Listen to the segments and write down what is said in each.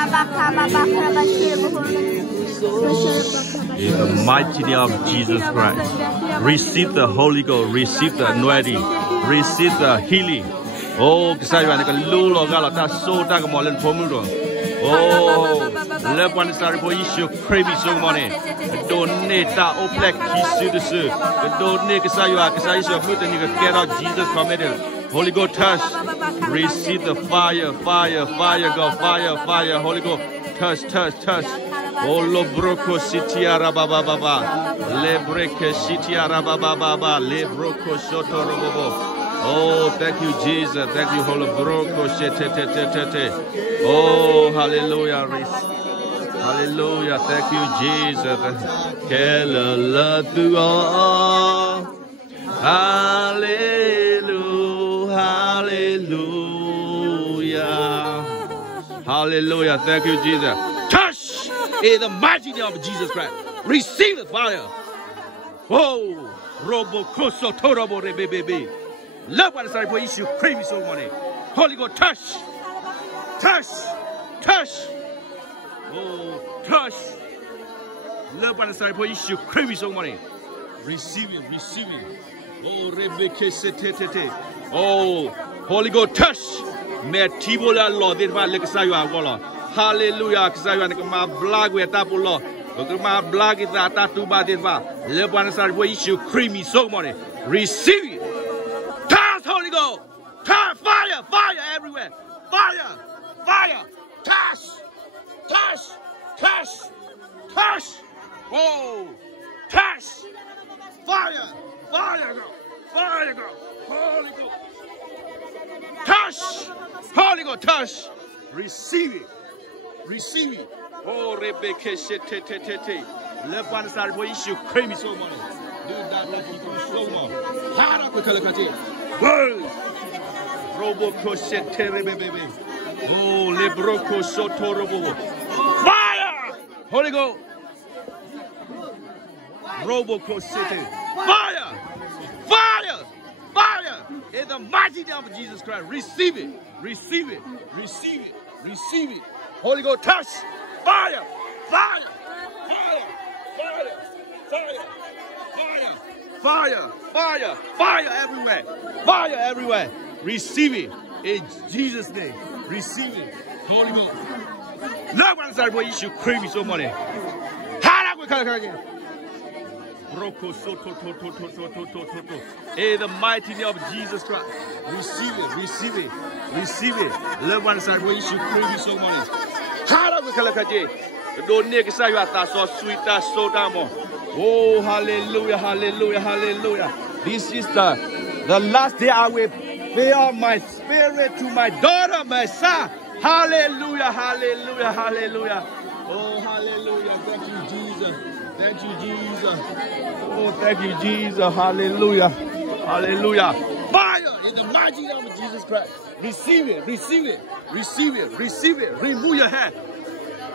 In the mighty name of Jesus Christ, receive the Holy Ghost, receive the anointing, receive the healing. Oh, kesayuan ni kalau kalau tak so tak kemalan pemuda. Oh, lepas ni po isu crazy so mana. Donate tak oplek kisu desu. Donate kesayuan pun ni get out Jesus committed. Holy Ghost touch, receive the fire, fire, fire, go fire, fire. Holy Ghost touch, touch, touch. Oh, lo broko sitiara baba baba, le breke sitiara baba baba, le broko soto robobo. Oh, thank you, Jesus. Thank you, Holy Broko shete. Oh, hallelujah, hallelujah. Thank you, Jesus. Hallelujah, hallelujah, hallelujah. Thank you, Jesus. Touch in the mighty name of Jesus Christ. Receive the fire. Oh, robo koso torobo rebebe. Love one side for issue crazy so money. Holy Ghost touch, touch, touch. Oh, touch. Love one side for issue crazy so money. Receive it, receive it. Oh, Rebecca se. Oh, Holy Ghost touch. Me tibola Lord did my leg sayua wala. Hallelujah, sayua ne ma blag we tapulo. Ma blag it that tu ba did ba. Love one side for issue creamy so money. Receive it. Holy Ghost, touch, fire, fire everywhere, fire, fire, touch, touch, touch, touch, whoa, touch, fire, fire, go, Holy Ghost, touch, Holy Ghost, touch, receive it, receive it. Oh, Rebecca, te. Left one side for issue, crazy so much. Do that like you so much. Hard up the color. Robo cosette, baby. Oh, lebroco sotorobo. Fire! Holy Ghost. Robo cosette. Fire! Fire! Fire! In the mighty name of Jesus Christ. Receive it. Receive it. Receive it. Receive it. Holy Ghost touch. Fire! Fire! Fire! Fire! Fire! Fire! Fire, fire, fire everywhere. Fire everywhere. Receive it in Jesus' name. Receive it. Holy Ghost. Love one side boy, you should crave me so money. In the mighty name of Jesus Christ. Receive it, receive it, receive it. Love one side boy, you should crave me so money. Don't nigga say you are so sweet, that's so damn. Oh, hallelujah, hallelujah, hallelujah. This is the last day I will bear my spirit to my daughter, my son. Hallelujah, hallelujah, hallelujah. Oh, hallelujah. Thank you, Jesus. Thank you, Jesus. Oh, thank you, Jesus. Hallelujah. Hallelujah. Fire in the mighty name of Jesus Christ. Receive it, receive it, receive it, receive it. Remove your hand.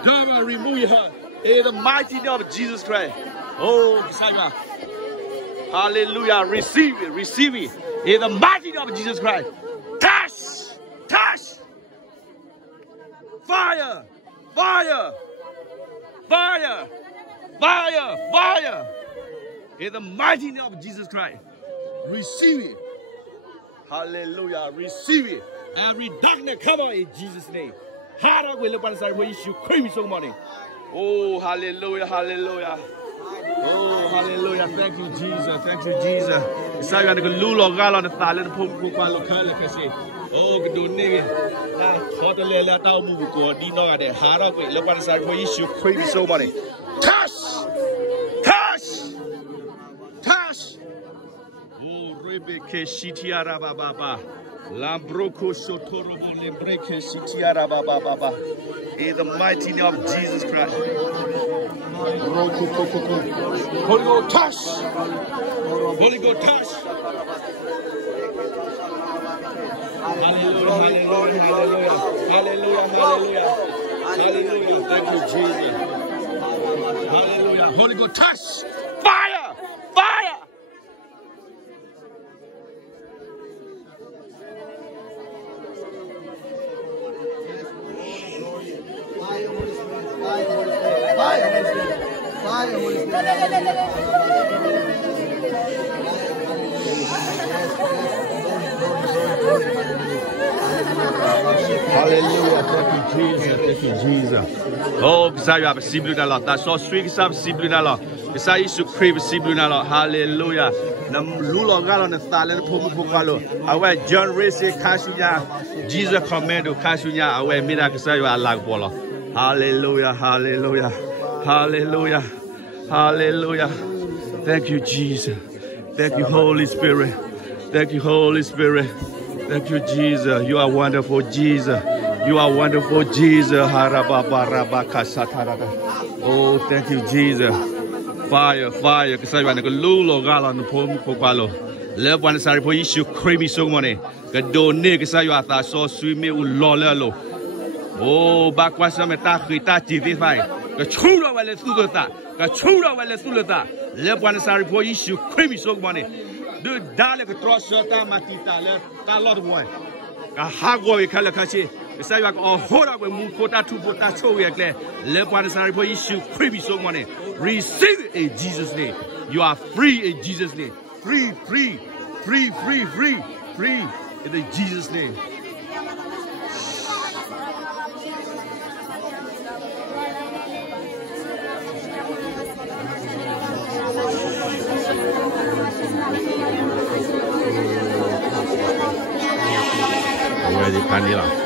Come remove your hand. In the mighty name of Jesus Christ. Oh, hallelujah. Receive it, receive it. In the mighty name of Jesus Christ. Touch, touch. Fire, fire, fire, fire, fire. In the mighty name of Jesus Christ. Receive it. Hallelujah. Receive it. Every darkness come out in Jesus' name. Hard up with the one side where you should cream so money. Oh, hallelujah, hallelujah. Oh, hallelujah. Thank you, Jesus. Thank you, Jesus. It's like I'm going to lose all the fire. Let the pump go by the color. Oh, good nigga. Hot the letter out move go. Dino there. Hard up with the one side where you should cream so money. Touch! Touch! Touch! Oh, Rebecca Shitiara Baba. Lambroko Sotorobo Lebreke Shitiara Baba. In the mighty name of Jesus Christ. Holy Ghost touch. Holy Ghost touch. Hallelujah, hallelujah, hallelujah. Hallelujah, hallelujah. Hallelujah. Thank you, Jesus. Hallelujah. Holy Ghost touch. Fire! Fire! Hallelujah. Thank you, Jesus. Thank you, Jesus. Oh, que ça y a possible dans la. Ta so sweet que ça possible dans la. Que ça y se crée possible dans la. Hallelujah. Nam lulo galo na talen pomu pokalo. Awe John Race kashunya. Jesus command kashunya. Awe mira que ça y a lag bola. Hallelujah. Hallelujah. Hallelujah. Hallelujah. Thank you, Jesus. Thank you, Holy Spirit. Thank you, Holy Spirit. Thank you, Jesus. You are wonderful, Jesus. You are wonderful, Jesus. Oh, thank you, Jesus. Fire, fire. Because I want to lulo gala no pomu kopalo. Love one sorry for you creamy so money.个多那个啥有啊？说水面有落了咯。哦，把关上面打黑打几地方，个抽了完了输了打，个抽了完了输了打。Love one sorry for you creamy so money. De dale que trosse ta matita le ta lot one ka hago e kala kachi sa ya ko hora we mu kota tu bota cho ye kle le pa sa for issue creepy so money receive it in Jesus name. You are free in Jesus name. Free, free, free, free, free, free in the Jesus name. Already, Canila.